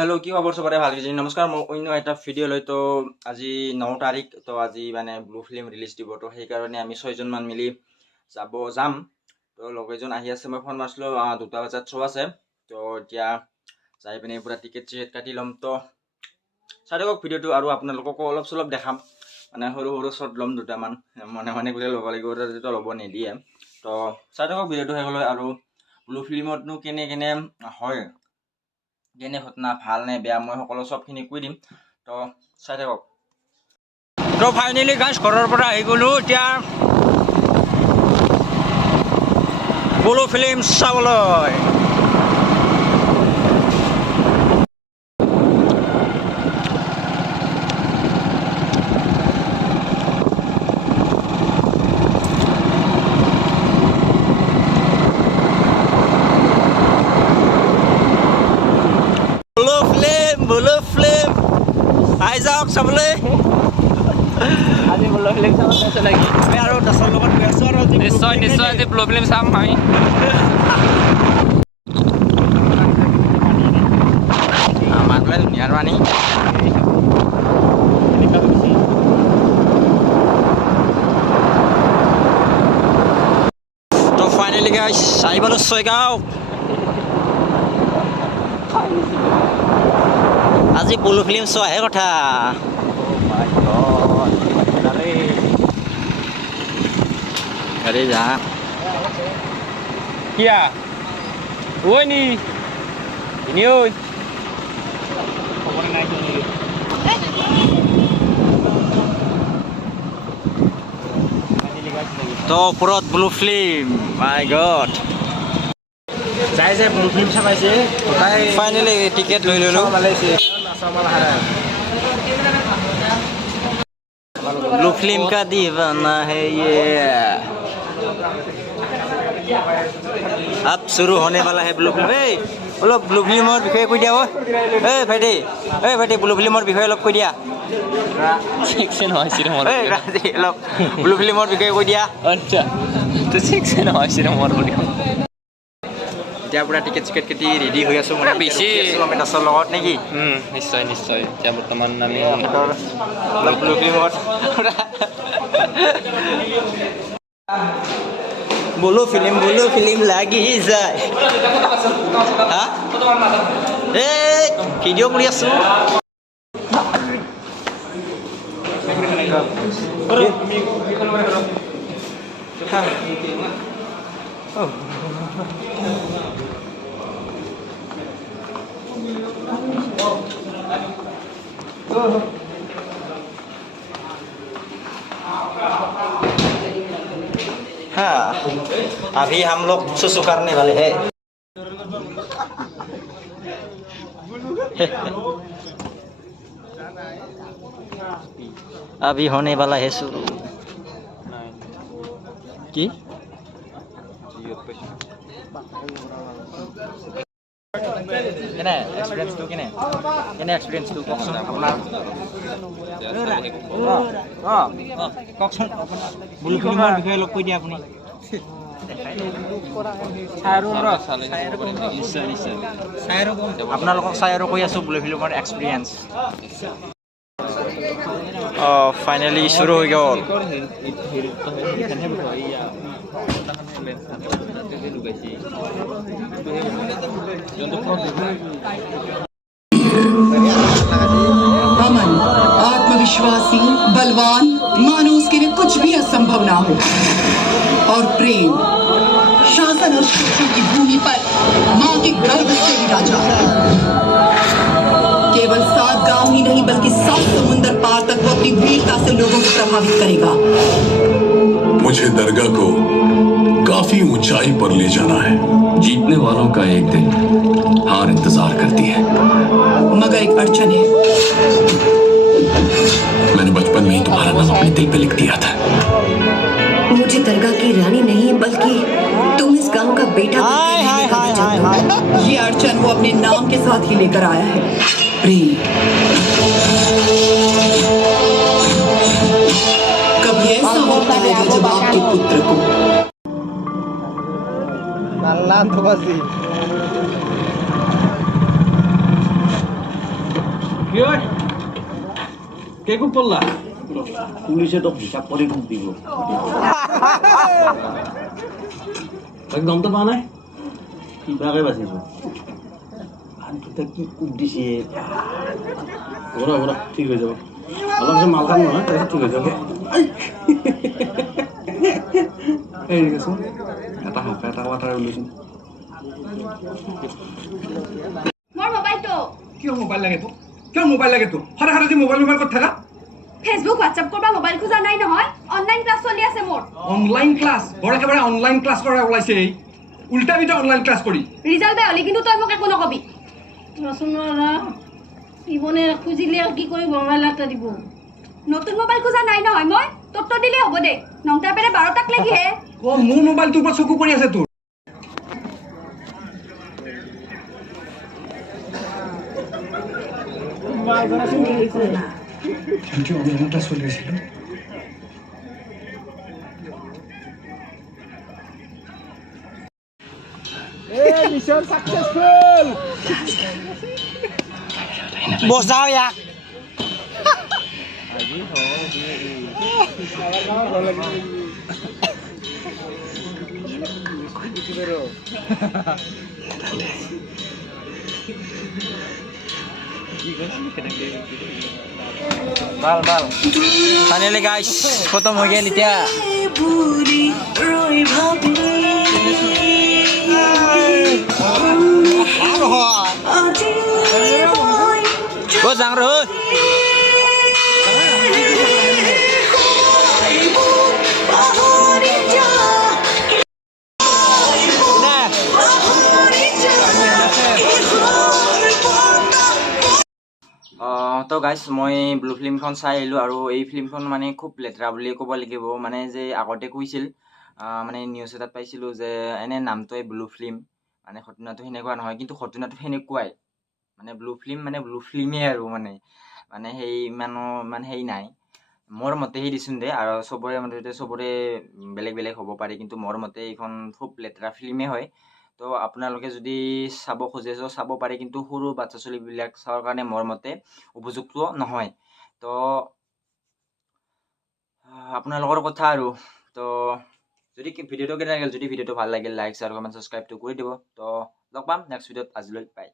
hello কি খবৰ সবৰে ভাল কিজি নমস্কাৰ মই অন্য এটা ভিডিও লৈ তো আজি 9 তাৰিখ তো আজি মানে ব্লু ফিল্ম ৰিলিজ দিব তো সেই কাৰণে আমি 6 জন মান মিলি যাম তো লগেজন আহি আছে মই ফোন মাৰছিলো 2টা বজাত শো আছে তো এতিয়া যাই পিনে পুৰা টিকেট কাটি লম তো চাই থাকক ভিডিওটো আৰু আপোনালোককো অলপ চলপ দেখাম মানে সৰু সৰু শৰ্ট লম দুটামান মানে গুলি ল'ব লাগিব তো ল'ব নিদিয়ে তো চাই থাকক ভিডিওটো শেষ লৈ আৰু ব্লু ফিল্মতনো কেনে হয় কেনে ঘটনা ভাল নে বেয়া মই সকলো সবখিনি কৈ দিম তো চাই থাকক তো ফাইনেলি গাইজ ঘৰৰ পৰা আহি গ'লো এতিয়া ব্লু ফিল্ম চাবলৈ Blue Film Isaac sabলে আজি Blue Film চাব আছে লাগি মই আৰু দছৰ লগত গৈ আছো আৰু নিশ্চয় আজি Blue Film চাম আমি আমাৰলে দুনিয়াৰ মানি তো ফাইনালি গাইস আই পালো ছয়গাঁও আজি ব্লু ফিল্ম চোৱাহে কথা আৰে যা কিয়া ওই নি ওই খবৰ নাই তো ওপৰত ব্লু ফিল্ম মাই গড যাই যে ব্লু ফিল্ম চাবাইছে ফাইনেলি টিকেট লৈ ললো ब्लू फिल्म का दीवाना है ये अब शुरू होने वाला है ब्लू फिल्म बोलो ब्लू फिल्मर বিষয়ে কৈ দিয়া এই ভাইটি ব্লু ফিল্মৰ বিষয়ে অলপ কৈ দিয়া সেকশন হইছিল মোৰ এই ৰাজি অলপ ব্লু ফিল্মৰ বিষয়ে কৈ দিয়া আচ্ছা তো সেকশন হইছিল মোৰ বুলি এতিয়া পুৰা টিকেট কাটি ৰেডি হৈ আছো মানে বেছি কিলোমিটাৰৰ লগত নেকি নিশ্চয় এতিয়া বৰ্তমান আমি ব্লু ফিল্মত ব্লু ফিল্ম লাগি যায় হা এই ভিডিঅ' কৰি আছো हाँ अभी हम लोग सुसु करने वाले हैं अभी होने वाला है शुरू की কেনে এক্সপিৰিয়েন্সটো কেনে এক্সপিৰিয়েন্সটো কওকচোন আপোনাৰ কওকচোন ব্লু ফিল্মৰ বিষয়ে অলপ কৈ দিয়ে আপুনি আপোনালোকক চাই আৰু কৈ আছো ব্লু ফিল্মৰ এক্সপিৰিয়েন্স ফাইনেলি শুরু হৈ গ'ল अमन आत्मविश्वासी बलवान मानो उसके लिए कुछ भी असंभव ना हो और प्रेम शासन और शक्ति की भूमि पर माँ के गर्भ से विराजा केवल 7 गांव ही नहीं बल्कि 7 समुंदर पार तक वो अपनी वीरता से लोगों को प्रभावित करेगा मुझे दरगाह को काफी ऊंचाई पर ले जाना है जीतने वालों का एक दिन हार इंतजार करती है मगर एक अड़चन है मैंने बचपन में ही तुम्हारा नाम अपने दिल पे लिख दिया था मुझे दरगाह की रानी नहीं बल्कि तुम इस गांव का बेटा ये अड़चन वो अपने नाम के साथ ही लेकर आया है प्रेम कभी ऐसा होता है जब आपके पुत्र को কি হয় কে খুব পড়লা পুলিশে তো হিসাব করে খুব দিব গম তো পাওয়া নাই কিবাকে বাঁচিছো আর দুটা কি কুপ দিছে ওরা ওরা ঠিক হয়ে যাবে অলপ সে মাল খাম নহয় তাৰপিছত ঠিক হৈ যাব এই দেখাচোন এটা হাফে এটা ৱাটাৰ ওলাইছোন মোৰ মোবাইলটো কিয় মোবাইল লাগে তো কিয় মোবাইল লাগে তো সদায় সদায় মোবাইল মোবাইল ক'ত থাকা ফেচবুক হোৱাটছআপ কৰবা মোবাইল খোজা নাই নহয় অনলাইন ক্লাছ চলি আছে মোৰ অনলাইন ক্লাছ বৰ একেবাৰে অনলাইন ক্লাছ কৰা ওলাইছে উল্টা বিটা অনলাইন ক্লাছ কৰি ৰিজাল্ট বেয়া হ'লে কিন্তু তই মোক একো নকবি ইবনে খুজিলে আৰু কি কৰিব মোবাইল এটা দিব নতুন মোবাইল খোজা নাই নহয় মই তোৰ তো দিলে হ'ব দে নংটাৰ পেৰে 12টাক লাগিহে অ মোৰ মোবাইলটোৰ পৰা চকু পৰি আছে তোৰ অনলাইন ক্লাছ চলি আছিল বজাও ইয়াক mal finally guys खत्म हो गया नित्या bos sang rồi তো গাইজ মই ব্লু ফিল্মখন চাই আহিলোঁ আৰু এই ফিল্মখন মানে খুব লেতেৰা বুলি ক'ব লাগিব মানে যে আগতে কৈছিল মানে নিউজ এটাত পাইছিলোঁ যে এনে নামটোৱে ব্লু ফিল্ম মানে ঘটনাটো সেনেকুৱা নহয় কিন্তু ঘটনাটো সেনেকুৱাই মানে ব্লু ফিল্মেই আৰু মানে সেই ইমানো মানে সেই নাই মোৰ মতে সেই দিছোন দে আৰু চবৰে মতে চবৰে বেলেগ বেলেগ হ'ব পাৰে কিন্তু মোৰ মতে এইখন খুব লেতেৰা ফিল্মেই হয় তো আপোনালোকে যদি চাব খোজে চাব পাৰে কিন্তু সৰু বাচ্ছা ছোৱালীবিলাক চোৱাৰ কাৰণে মোৰ মতে উপযুক্ত নহয় তো আপোনালোকৰ কথা আৰু তো যদি ভিডিঅ'টো কেনে লাগিল যদি ভিডিঅ'টো ভাল লাগিল লাইক শ্বেয়াৰ কমেণ্ট ছাবস্ক্ৰাইবটো কৰি দিব তো লগ পাম নেক্সট ভিডিঅ'ত আজিলৈ বাই